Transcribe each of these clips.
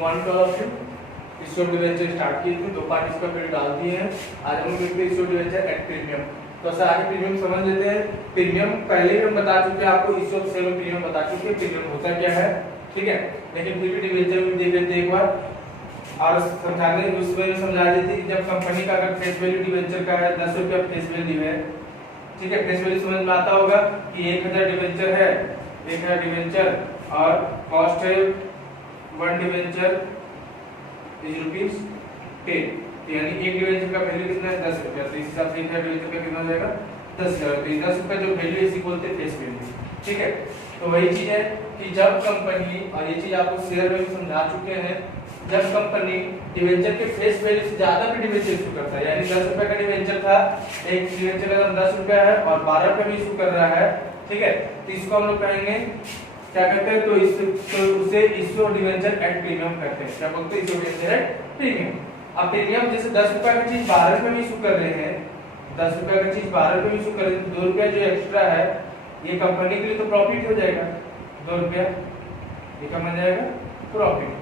तो one two of you issue of debenture start किए थे, 2 पार्ट इसका फिर डाल दिए हैं। आज हम देखते हैं issue of debenture at premium. तो सर आगे प्रीमियम समझ लेते हैं। प्रीमियम पहले भी हम बता चुके हैं आपको, इश्यू ऑफ सेल में प्रीमियम बता चुके हैं प्रीमियम होता क्या है, ठीक है। लेकिन फिर भी डिवेंचर में देख लेते हैं एक बार और समझाने उसमें समझा देते कि जब कंपनी का अगर फेस वैल्यू डिवेंचर का है 10 रुपया फेस वैल्यू है, ठीक है। फेस वैल्यू समझ में आता होगा कि 1000 डिवेंचर है, 1000 डिवेंचर और कॉस्ट है 1 डिवेंचर इज रुपीस 10, यानी एक डिवेंचर का वैल्यू कितना है 10 रुपया। तो इस हिसाब से 1000 डिवेंचर का कितना हो जाएगा 10,000। तो 10 रुपया जो वैल्यू इसी बोलते हैं फेस वैल्यू, ठीक है। तो वही चीज है कि जब कंपनी, और ये चीज आपको शेयर में भी समझा चुके हैं, जब कंपनी डिवेंचर के फेस वैल्यू से ज्यादा भी डिवेंचर इशू करता है, यानी 10 रुपए का डिवेंचर था, एक डिवेंचर का दाम 10 रुपया है और 12 रुपए में इशू कर रहा है, ठीक है। तो इसको हम लोग कहेंगे क्या कहते हैं, तो उसे issue of debenture at premium कहते हैं। क्या बोलते हैं, issue of debenture at premium. अब प्रीमियम जैसे 10 रुपए की चीज 12 रुपए में इशू कर रहे हैं, 10 रुपए की चीज 12 रुपए में इशू कर रहे हैं, 2 रुपया जो एक्स्ट्रा है ये कंपनी के लिए तो प्रॉफिट हो जाएगा, 2 रुपया ये क्या बन जाएगा प्रॉफिट,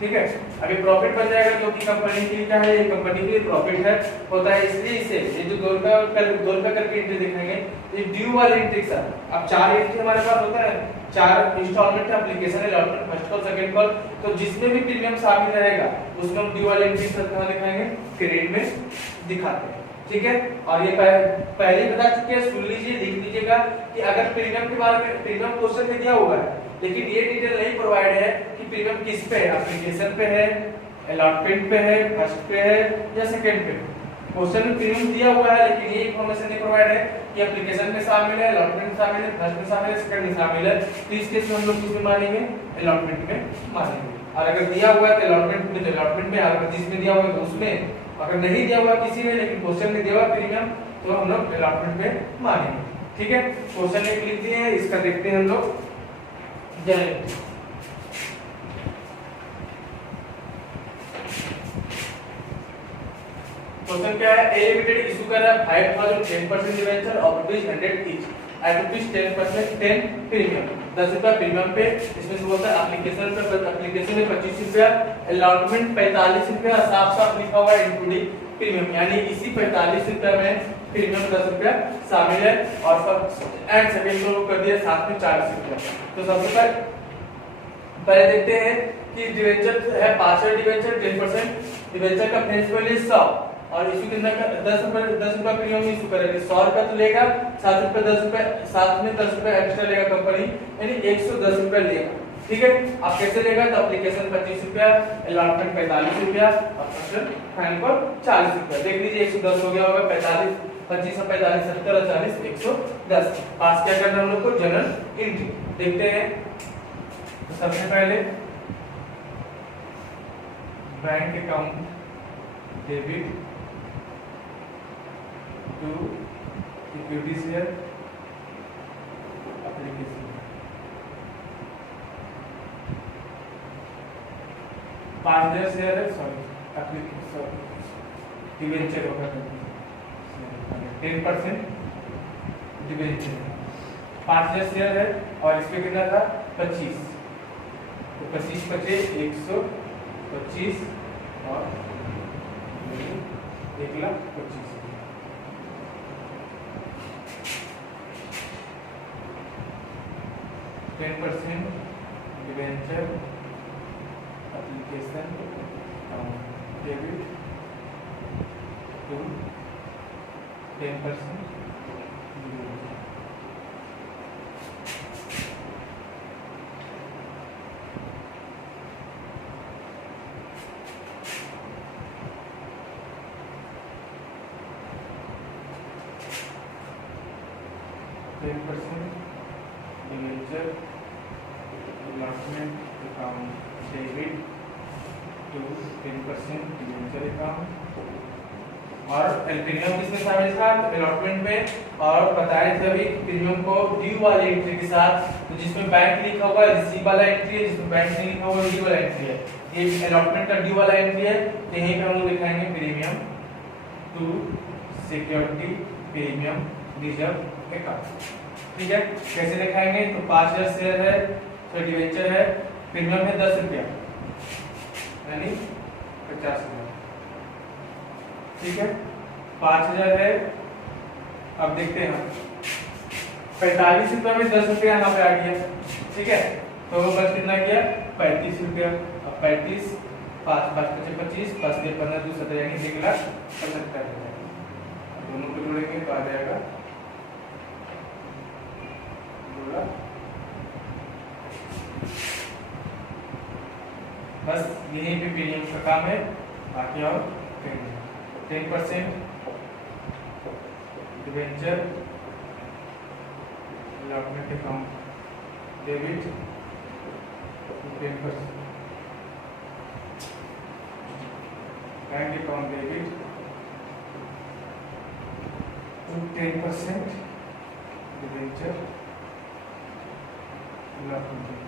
ठीक है। अभी प्रॉफिट बन जाएगा क्योंकि कंपनी के लिए क्या है, ये कंपनी के लिए प्रॉफिट है होता है, इसलिए इसे ये जो 2 रुपया करके एंट्री दिखाएंगे ये ड्यू वाली एंट्री सर। अब 4 एंट्री हमारे पास होता है, 4 इंस्टॉलमेंट है, एप्लीकेशन है, allotment, first call, second call. तो जिसमें भी प्रीमियम शामिल रहेगा उसमें हम ड्यू वाली एंट्री सर कहां दिखाएंगे, क्रेडिट में दिखाते हैं, ठीक है। और ये पहले ही बता चुके हैं, सुन लीजिए, लिख लीजिएगा कि अगर प्रीमियम के बारे में प्रीमियम क्वेश्चन में दिया हुआ है लेकिन ये डिटेल नहीं प्रोवाइड है कि प्रीमियम किस पे है, एप्लीकेशन पे है, अलॉटमेंट पे है, फर्स्ट पे है या सेकंड पे। क्वेश्चन में प्रीमियम दिया हुआ है लेकिन ये इंफॉर्मेशन नहीं प्रोवाइड है कि एप्लीकेशन में शामिल है, अलॉटमेंट में शामिल है, फर्स्ट में शामिल है, सेकंड में शामिल है। तो इस केस में हम लोग किसमें मानेंगे, अलॉटमेंट में मानेंगे। और अगर दिया हुआ है तो अलॉटमेंट में, तो अलॉटमेंट में, अगर जिसमें दिया हुआ है तो उसमें, अगर नहीं दिया हुआ किसी में लेकिन क्वेश्चन में दिया हुआ प्रीमियम तो हम लोग अलॉटमेंट में मानेंगे, ठीक है। क्वेश्चन एक लिख दिए हैं, इसका देखते हैं हम लोग। क्वेश्चन क्या है, ए लिमिटेड इशू कर रहा है 5000 10% debenture of ₹100 each eight ₹10% 10 premium, 10 रुपया प्रीमियम पे। इसमें से बोलता है एप्लीकेशन पे, एप्लीकेशन में 25 रुपया, अलॉटमेंट 45 रुपया, साफ लिखा हुआ है इंक्लूडिंग प्रीमियम, यानी इसी 45 रुपया में प्रीमियम 10 रुपया शामिल है और सब एंड सेकंड को कर दिया साथ में 40 रुपया। तो सबसे पहले देखते हैं कि डिवेंचर है 5 डिवेंचर 10% डिवेंचर का फेस वैल्यू 100 और इशू कितना का 10 रुपया प्रीमियम में इशू करेगा, 100 रुपया तो लेगा, 7 रुपया 10 रुपया साथ में 10 रुपया एक्स्ट्रा लेगा कंपनी, यानी 110 रुपया लेगा, ठीक है। अब कैसे लेगा, तो एप्लीकेशन 25 रुपया, अलॉटमेंट 45 रुपया और फाइनल पर 40 रुपया। देख लीजिए 110 हो गया होगा, 45 25 और 45 70 और 40 110। पास क्या करना हम लोग को, जनरल एंट्री देखते हैं। तो सबसे पहले bank account debit to equity share application, 5000 share है, सॉरी एप्लीकेशन डिवेंचर होगा 10% डिवेंचर 5000 शेयर है और इसमें कितना था 25, तो 25 बचे 125 और 1,25,000। Debenture application debit to 10% debenture allotment account debit to 10% debenture account और प्रीमियम किसमें शामिल था, अलॉटमेंट में। और बताया था अभी प्रीमियम को ड्यू वाली एंट्री के साथ, तो जिसमें बैंक लिखा हुआ है रिसीव वाला एंट्री है, जिसमें बैंक नहीं लिखा हुआ ड्यू वाला एंट्री है। ये अलॉटमेंट का ड्यू वाला एंट्री है, तो यहीं पे हम लोग लिखाएंगे premium to security premium reserve account, ठीक है। कैसे दिखाएंगे, तो 5000 शेयर है, तो डिवेंचर है, प्रीमियम है 10 रुपया, यानी 50,000। ठीक है, 5,000 है। अब देखते हैं हम 45 रुपये में 10 रुपया यहाँ पे आ गया। ठीक है, तो वो बस कितना गया 35 रुपया। अब 35 5 5 25 25 5 5 15 2 17 यानी 1,75,000। दोनों को जोड़ेंगे तो आ जाएगा 2 लाख। बस यही पे प्रीमियम का काम है, बाकी और 10% debenture allotment account debit 10%, bank account debit 10% debenture allotment.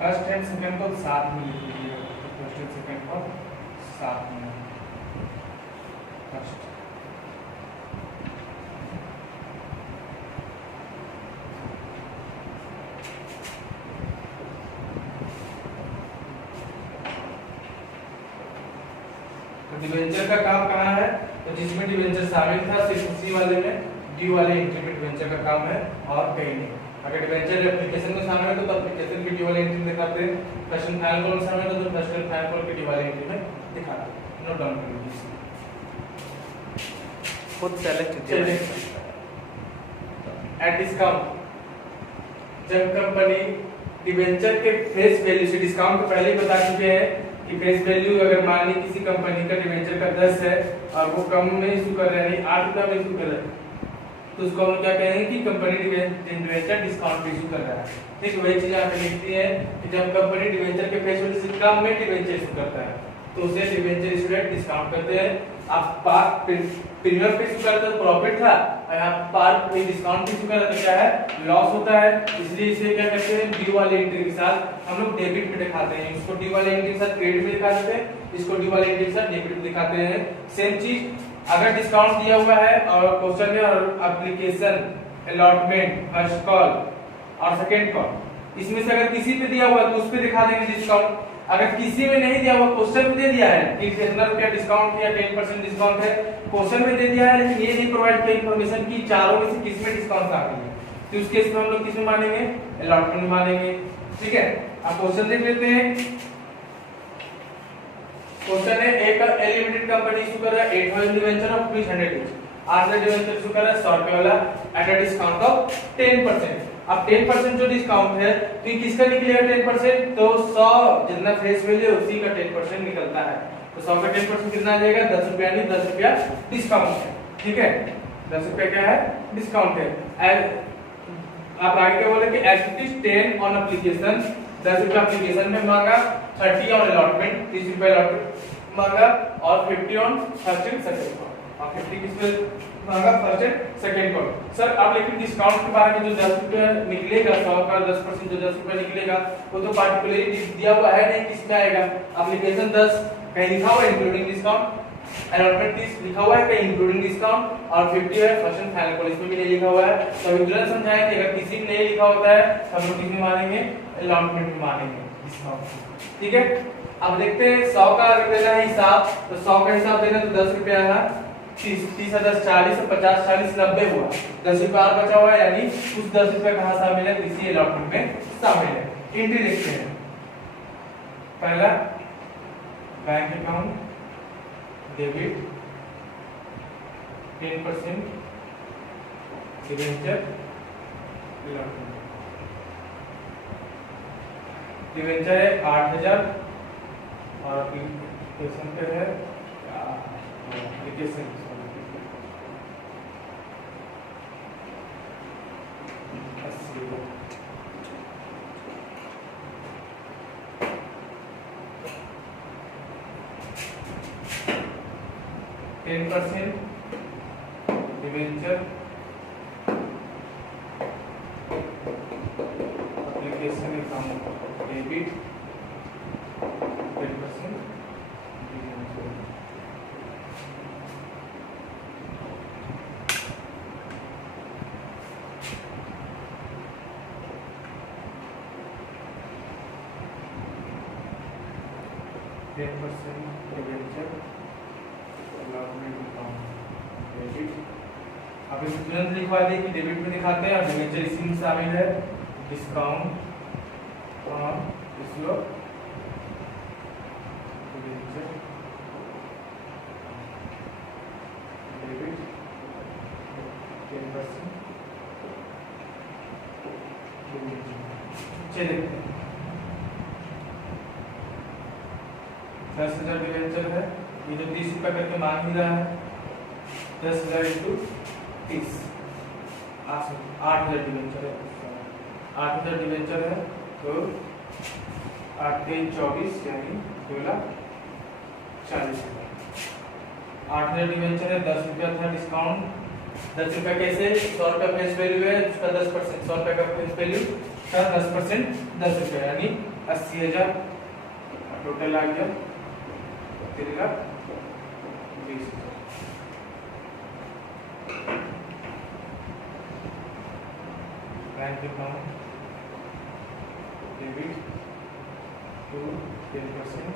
First and second को साथ में लिख लीजिएगा। फर्स्ट एंड सेकंड को साथ में। फर्स्ट तो डिबेंचर का काम कहाँ है? तो जिसमें डिबेंचर शामिल था सिर्फ उसी वाले में ड्यू वाले एंट्री में डिबेंचर का काम है और कहीं नहीं। अगर डिबेंचर एप्लीकेशन में शामिल है तो एप्लीकेशन की ड्यू वाली एंट्री में दिखाते हैं, फर्स्ट एंड फाइनल कॉल शामिल है तो फर्स्ट एंड फाइनल कॉल की ड्यू वाली एंट्री में दिखाते हैं। नोट डाउन कर लीजिए, खुद सेलेक्ट कीजिए। एट डिस्काउंट, जब कंपनी डिबेंचर के फेस वैल्यू से, डिस्काउंट तो पहले ही बता चुके हैं कि फेस वैल्यू अगर मान ली किसी कंपनी का डिबेंचर का 10 है और वो कम में इशू कर रहे हैं, 8 रुपया में इशू कर रहे हैं, तो उसको हम क्या कहेंगे कि कंपनी डिबेंचर डिस्काउंट पे इशू कर रहा है। ठीक, वही चीज यहाँ पे लिखती है कि जब कंपनी डिबेंचर के फेस वैल्यू से कम में डिबेंचर इशू करता है तो उसे डिबेंचर इशू रेट डिस्काउंट कहते हैं। आप प्रीमियम पे इशू करते तो प्रॉफिट था, और यहाँ पार पे डिस्काउंट पे इशू करते तो क्या है, लॉस होता है। इसलिए इसे क्या कहते हैं, ड्यू वाली एंट्री के साथ हम लोग डेबिट में दिखाते हैं। इसको ड्यू वाली एंट्री के साथ क्रेडिट में दिखा देते हैं, इसको ड्यू वाली एंट्री के साथ डेबिट में दिखाते हैं। सेम चीज अगर डिस्काउंट दिया हुआ है और क्वेश्चन में और एप्लीकेशन अलॉटमेंट फर्स्ट कॉल और सेकंड कॉल, इसमें से अगर किसी पे दिया हुआ है तो उस पे दिखा देंगे डिस्काउंट। अगर किसी में नहीं दिया हुआ, क्वेश्चन में दे दिया है कि इतना रुपया डिस्काउंट किया, 10% डिस्काउंट है, क्वेश्चन में दे दिया है लेकिन ये नहीं प्रोवाइड किया इन्फॉर्मेशन की चारों में से किस में डिस्काउंट आ गई है, तो उस केस में हम लोग किस में मानेंगे, अलॉटमेंट में मानेंगे। ठीक है, अब क्वेश्चन देख लेते हैं। क्वेश्चन है, एक लिमिटेड कंपनी इशू कर रहा है 8,000 debenture of 100 each, 8,000 debenture issue कर रहा है 100 रुपए वाला एट अ डिस्काउंट ऑफ 10%। अब 10% जो डिस्काउंट है तो ये किसका निकलेगा 10%, तो 100 जितना फेस वैल्यू है उसी का 10% निकलता है। तो 100 का 10% कितना आ जाएगा, 10 रुपया, यानी 10 रुपया डिस्काउंट है। ठीक है, 10 रुपया क्या है, डिस्काउंट है। आप आगे क्या बोले कि as it is 10 on application, 10 रुपया एप्लीकेशन में मांगा, 30 ऑन अलॉटमेंट, 30 रुपया अलॉटमेंट मांगा, और 50 on first and second call, और 50 किस पे मांगा, first and second call. Sir अब लेकिन डिस्काउंट के बारे में जो 10 रुपया निकलेगा, 100 का 10% जो 10 रुपया निकलेगा वो तो पार्टिकुलरली दिया हुआ है नहीं, किसमें आएगा, एप्लीकेशन 10 कहीं लिखा हुआ है इंक्लूडिंग डिस्काउंट, अलॉटमेंट 30 लिखा हुआ है कहीं इंक्लूडिंग डिस्काउंट, और 50 है फर्स्ट एंड फाइनल कॉल, इसमें भी नहीं लिखा हुआ है। तो अभी तुरंत समझाएं कि अगर किसी में नहीं लिखा होता है तो हम लोग किसमें मानेंगे, अलॉटमेंट में मानेंगे डिस्काउंट। ठीक है, अब देखते हैं 100 का अगर देना है हिसाब, तो 100 का हिसाब देना तो 10 रुपया है, 30 10 40 50 40 90 हुआ, 10 रुपया और बचा हुआ है, यानी उस 10 रुपया कहाँ शामिल है, इसी अलॉटमेंट में शामिल है। एंट्री देखते हैं। पहला bank account debit 10% debenture debenture है 8,000 और एप्लीकेशन पे है application 10% debenture application account debit 10% debenture 10% debenture अब इस तुरंत लिखवा दें कि डेबिट में दिखाते हैं और डिवेंचर इसी में शामिल है discount on issue debenture debit 10% चलिए 10,000 डिवेंचर है, ये जो 30 रुपये करके मांग ही रहा है 10,000 इंटू 30 8,000 डिवेंचर है 8,000 डिवेंचर है तो 8 के 24 यानी 2,40,000 8,000 डिवेंचर है 10 रुपया था डिस्काउंट 10 रुपया कैसे 100 रुपया फेस वैल्यू है उसका 10% 100 रुपये का फेस वैल्यू का 10% 10 रुपया यानी 80,000 टोटल आ गया 13,20,000 बैंक अकाउंट डेबिट टू 10%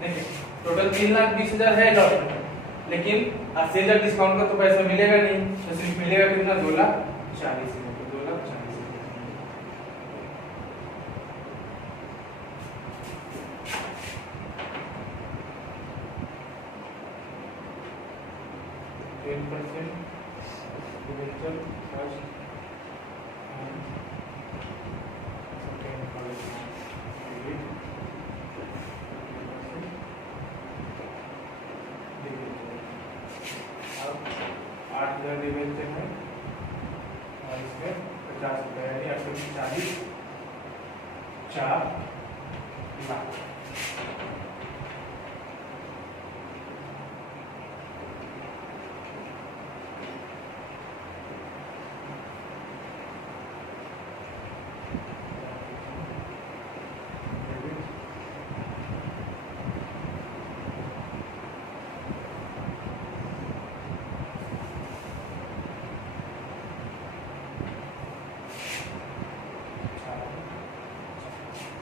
देखिए टोटल 3,20,000 है अलॉटमेंट, लेकिन 80,000 डिस्काउंट का तो पैसा मिलेगा नहीं, तो सिर्फ मिलेगा कितना 2,40,000 10% debenture first and second policy debit 10% अब 8,000 डिवेंचर है और इसमें 50 रुपये यानी 840 4 लाख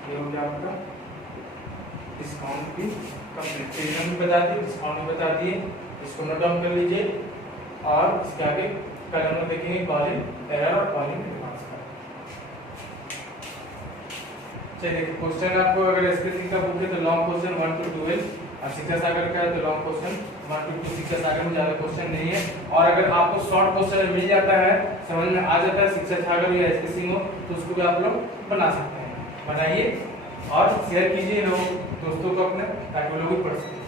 ये हो गया आपका डिस्काउंट भी कंप्लीट प्रीमियम भी बता दिए डिस्काउंट भी बता दिए, इसको नोट डाउन कर लीजिए और इसके आगे कलम में देखेंगे कॉलिंग एरर और कॉलिंग रिमार्क्स का। चलिए क्वेश्चन आपको अगर एसपीसी का बुक है तो लॉन्ग क्वेश्चन 1 to 12 और शिक्षा सागर का है तो लॉन्ग क्वेश्चन 1 to 2 शिक्षा सागर में ज्यादा क्वेश्चन नहीं है, और अगर आपको शॉर्ट क्वेश्चन मिल जाता है समझ में आ जाता है शिक्षा सागर या एसपीसी में तो उसको भी आप लोग बना सकते हैं, बनाइए और शेयर कीजिए लोग दोस्तों को अपने ताकि वो लोग भी पढ़ सकें।